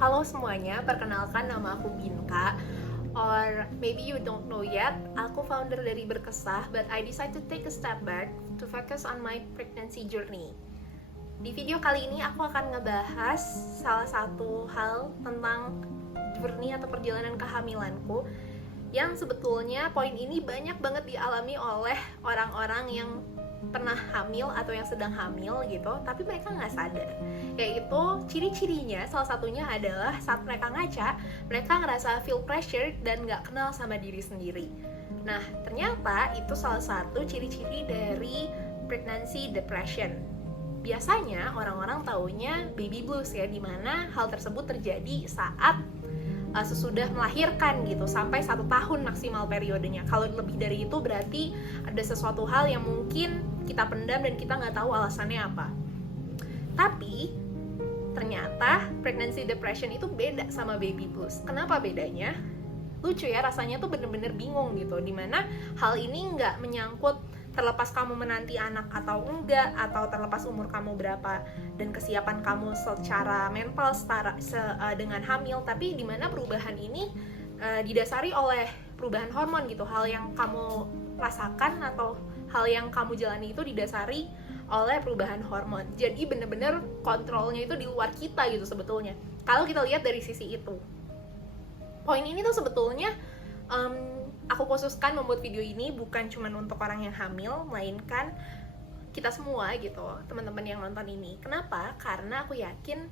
Halo semuanya, perkenalkan nama aku Binka. Or maybe you don't know yet, aku founder dari Berkesah, but I decide to take a step back to focus on my pregnancy journey. Di video kali ini aku akan ngebahas salah satu hal tentang journey atau perjalanan kehamilanku yang sebetulnya poin ini banyak banget dialami oleh orang-orang yang pernah hamil atau yang sedang hamil gitu, tapi mereka nggak sadar. Yaitu ciri-cirinya salah satunya adalah saat mereka ngaca, mereka ngerasa feel pressure dan nggak kenal sama diri sendiri. Nah, ternyata itu salah satu ciri-ciri dari pregnancy depression. Biasanya orang-orang taunya baby blues ya, dimana hal tersebut terjadi saat sesudah melahirkan gitu, sampai 1 tahun maksimal periodenya. Kalau lebih dari itu berarti ada sesuatu hal yang mungkin kita pendam dan kita nggak tahu alasannya apa. Tapi ternyata pregnancy depression itu beda sama baby blues. Kenapa bedanya? Lucu ya, rasanya tuh bener-bener bingung gitu, dimana hal ini nggak menyangkut terlepas kamu menanti anak atau enggak, atau terlepas umur kamu berapa dan kesiapan kamu secara mental dengan hamil, tapi dimana perubahan ini didasari oleh perubahan hormon gitu. Hal yang kamu rasakan atau hal yang kamu jalani itu didasari oleh perubahan hormon. Jadi bener-bener kontrolnya itu di luar kita gitu sebetulnya, kalau kita lihat dari sisi itu. Poin ini tuh sebetulnya aku khususkan membuat video ini bukan cuma untuk orang yang hamil, melainkan kita semua gitu, teman-teman yang nonton ini. Kenapa? Karena aku yakin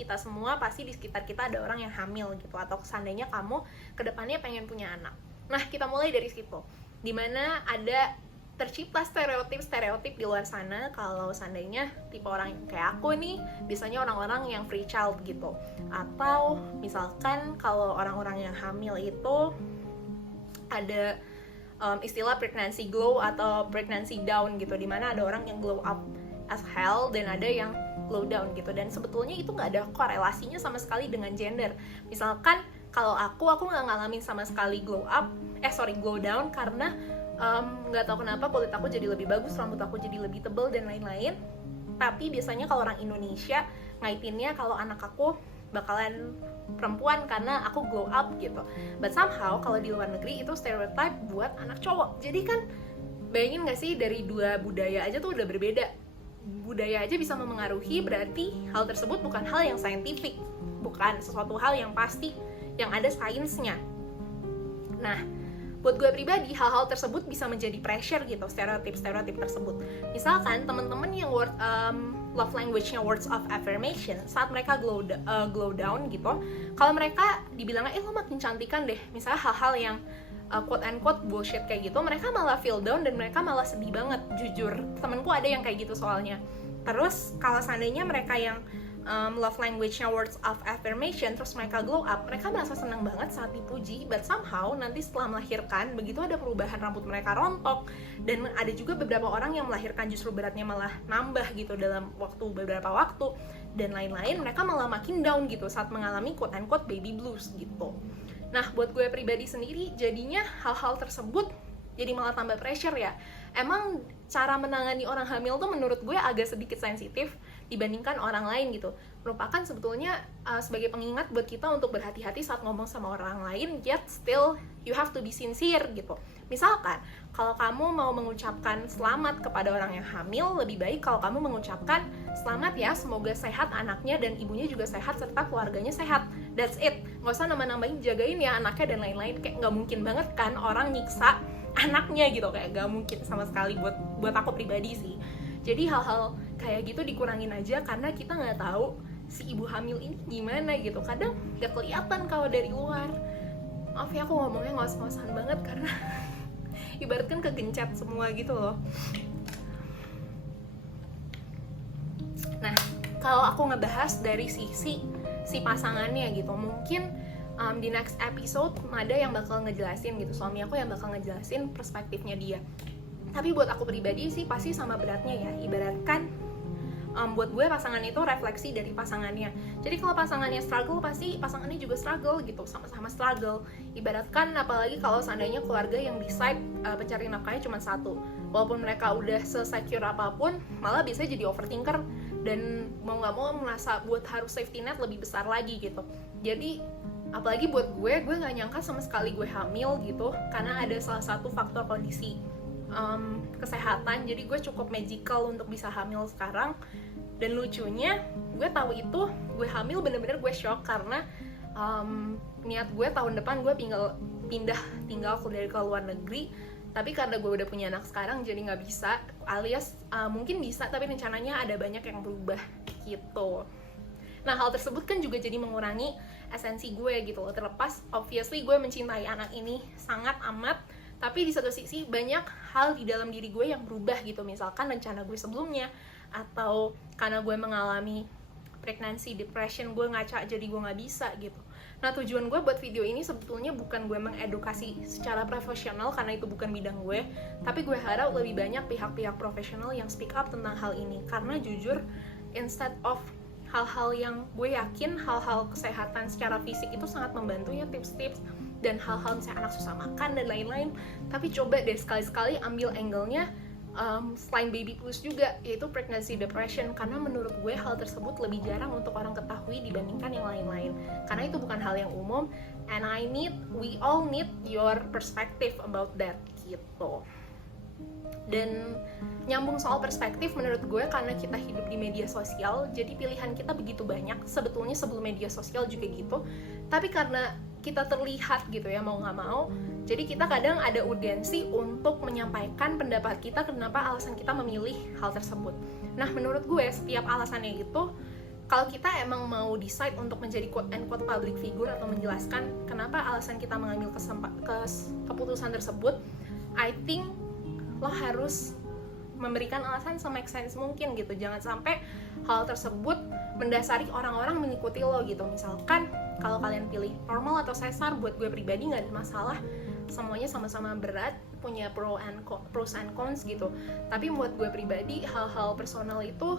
kita semua pasti di sekitar kita ada orang yang hamil gitu, atau seandainya kamu kedepannya pengen punya anak. Nah, kita mulai dari situ, dimana ada tercipta stereotip di luar sana kalau seandainya tipe orang yang kayak aku nih, biasanya orang-orang yang free child gitu, atau misalkan kalau orang-orang yang hamil itu ada istilah pregnancy glow atau pregnancy down gitu, dimana ada orang yang glow up as hell dan ada yang glow down gitu. Dan sebetulnya itu nggak ada korelasinya sama sekali dengan gender. Misalkan kalau aku nggak ngalamin sama sekali glow down karena nggak tahu kenapa kulit aku jadi lebih bagus, rambut aku jadi lebih tebal dan lain-lain. Tapi biasanya kalau orang Indonesia ngaitinnya kalau anak aku bakalan perempuan karena aku glow up gitu. But somehow kalau di luar negeri itu stereotype buat anak cowok. Jadi kan bayangin gak sih, dari dua budaya aja tuh udah berbeda. Budaya aja bisa memengaruhi, berarti hal tersebut bukan hal yang saintifik, bukan sesuatu hal yang pasti yang ada sainsnya. Nah, buat gue pribadi, hal-hal tersebut bisa menjadi pressure gitu, stereotip tersebut. Misalkan teman-teman yang love language-nya words of affirmation, saat mereka glow down gitu, kalau mereka dibilangnya, lo makin cantikan deh, misalnya hal-hal yang quote-unquote bullshit kayak gitu, mereka malah feel down dan mereka malah sedih banget. Jujur, temenku ada yang kayak gitu soalnya. Terus kalau seandainya mereka yang love language-nya words of affirmation, terus mereka glow up, mereka merasa senang banget saat dipuji. But somehow nanti setelah melahirkan, begitu ada perubahan, rambut mereka rontok, dan ada juga beberapa orang yang melahirkan justru beratnya malah nambah gitu dalam beberapa waktu dan lain-lain, mereka malah makin down gitu saat mengalami quote-unquote baby blues gitu. Nah, buat gue pribadi sendiri, jadinya hal-hal tersebut jadi malah tambah pressure ya. Emang cara menangani orang hamil tuh menurut gue agak sedikit sensitif dibandingkan orang lain gitu. Merupakan sebetulnya sebagai pengingat buat kita untuk berhati-hati saat ngomong sama orang lain, yet still you have to be sincere gitu. Misalkan, kalau kamu mau mengucapkan selamat kepada orang yang hamil, lebih baik kalau kamu mengucapkan selamat ya, semoga sehat anaknya dan ibunya juga sehat serta keluarganya sehat. That's it. Nggak usah nambah-nambahin jagain ya anaknya dan lain-lain. Kayak nggak mungkin banget kan orang nyiksa anaknya gitu, kayak nggak mungkin sama sekali buat aku pribadi sih. Jadi hal-hal kayak gitu dikurangin aja, karena kita nggak tahu si ibu hamil ini gimana gitu. Kadang nggak kelihatan kalau dari luar. Maaf ya aku ngomongnya ngos-ngosan banget karena ibaratkan kegencet semua gitu loh. Nah, kalau aku ngebahas dari sisi si pasangannya gitu, mungkin di next episode ada yang bakal ngejelasin gitu, suami aku yang bakal ngejelasin perspektifnya dia. Tapi buat aku pribadi sih pasti sama beratnya ya. Ibaratkan buat gue pasangan itu refleksi dari pasangannya. Jadi kalau pasangannya struggle, pasti pasangannya juga struggle gitu, sama-sama struggle. Ibaratkan apalagi kalau seandainya keluarga yang decide pencari nafkahnya cuma satu. Walaupun mereka udah se-secure apapun, malah bisa jadi overthinker dan mau nggak mau merasa buat harus safety net lebih besar lagi gitu. Jadi apalagi buat gue nggak nyangka sama sekali gue hamil gitu, karena ada salah satu faktor kondisi kesehatan. Jadi gue cukup magical untuk bisa hamil sekarang. Dan lucunya gue tahu itu gue hamil bener-bener gue shock, karena niat gue tahun depan gue pindah tinggal dari ke luar negeri, tapi karena gue udah punya anak sekarang jadi nggak bisa, alias mungkin bisa tapi rencananya ada banyak yang berubah gitu. Nah, hal tersebut kan juga jadi mengurangi esensi gue gitu loh. Terlepas obviously gue mencintai anak ini sangat amat, tapi di satu sisi banyak hal di dalam diri gue yang berubah gitu. Misalkan rencana gue sebelumnya, atau karena gue mengalami pregnancy depression, gue ngaca jadi gue nggak bisa gitu. Nah, tujuan gue buat video ini sebetulnya bukan gue mengedukasi secara profesional, karena itu bukan bidang gue, tapi gue harap lebih banyak pihak-pihak profesional yang speak up tentang hal ini. Karena jujur, instead of hal-hal yang gue yakin, hal-hal kesehatan secara fisik itu sangat membantu ya, tips-tips dan hal-hal misalnya anak susah makan dan lain-lain, tapi coba deh sekali-sekali ambil angle-nya selain baby blues juga, yaitu pregnancy depression, karena menurut gue hal tersebut lebih jarang untuk orang ketahui dibandingkan yang lain-lain, karena itu bukan hal yang umum, and we all need your perspective about that gitu. Dan nyambung soal perspektif, menurut gue karena kita hidup di media sosial, jadi pilihan kita begitu banyak. Sebetulnya sebelum media sosial juga gitu, tapi karena kita terlihat gitu ya, mau nggak mau, jadi kita kadang ada urgensi untuk menyampaikan pendapat kita, kenapa alasan kita memilih hal tersebut. Nah, menurut gue setiap alasannya gitu, kalau kita emang mau decide untuk menjadi quote-unquote public figure atau menjelaskan kenapa alasan kita mengambil keputusan tersebut, I think lo harus memberikan alasan se-make sense mungkin gitu. Jangan sampai hal tersebut mendasari orang-orang mengikuti lo gitu. Misalkan kalau kalian pilih normal atau sesar, buat gue pribadi nggak ada masalah, semuanya sama-sama berat, punya pros and cons gitu. Tapi buat gue pribadi, hal-hal personal itu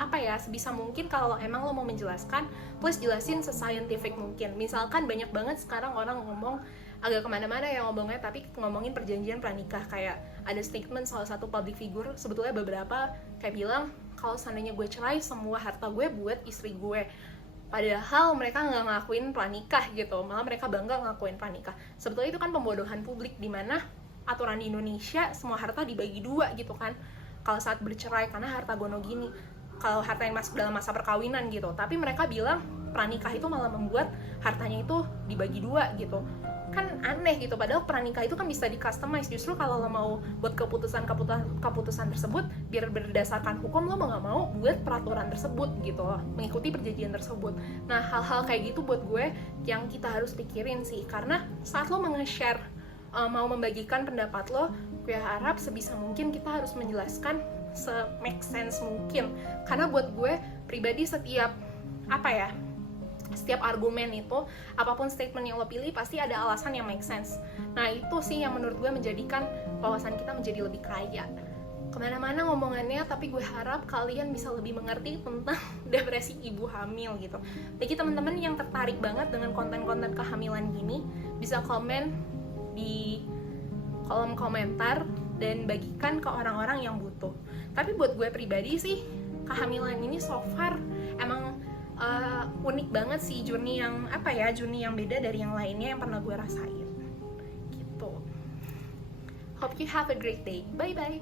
apa ya, sebisa mungkin kalau emang lo mau menjelaskan, please jelasin se-scientific mungkin. Misalkan banyak banget sekarang orang ngomong agak kemana-mana ya ngomongnya, tapi ngomongin perjanjian pranikah, kayak ada statement salah satu public figure, sebetulnya beberapa, kayak bilang kalau seandainya gue cerai, semua harta gue buat istri gue. Padahal mereka nggak ngakuin pranikah gitu, malah mereka bangga ngakuin pranikah. Sebetulnya itu kan pembodohan publik, dimana aturan di Indonesia semua harta dibagi dua gitu kan, kalau saat bercerai, karena harta gono gini, kalau harta yang masuk dalam masa perkawinan gitu. Tapi mereka bilang pranikah itu malah membuat hartanya itu dibagi dua gitu. Kan aneh gitu, padahal pranikah itu kan bisa di-customize. Justru kalau lo mau buat keputusan tersebut biar berdasarkan hukum, lo mau nggak mau buat peraturan tersebut gitu loh, mengikuti perjanjian tersebut. Nah, hal-hal kayak gitu buat gue yang kita harus pikirin sih, karena saat lo nge-share, mau membagikan pendapat lo, gue harap sebisa mungkin kita harus menjelaskan se-make sense mungkin. Karena buat gue pribadi, setiap argumen itu, apapun statement yang lo pilih, pasti ada alasan yang make sense. Nah, itu sih yang menurut gue menjadikan wawasan kita menjadi lebih kaya. Kemana-mana ngomongannya, tapi gue harap kalian bisa lebih mengerti tentang depresi ibu hamil gitu. Bagi teman-teman yang tertarik banget dengan konten-konten kehamilan gini, bisa komen di kolom komentar dan bagikan ke orang-orang yang butuh. Tapi buat gue pribadi sih, kehamilan ini so far emang unik banget sih, journey yang beda dari yang lainnya yang pernah gue rasain gitu. Hope you have a great day. Bye bye.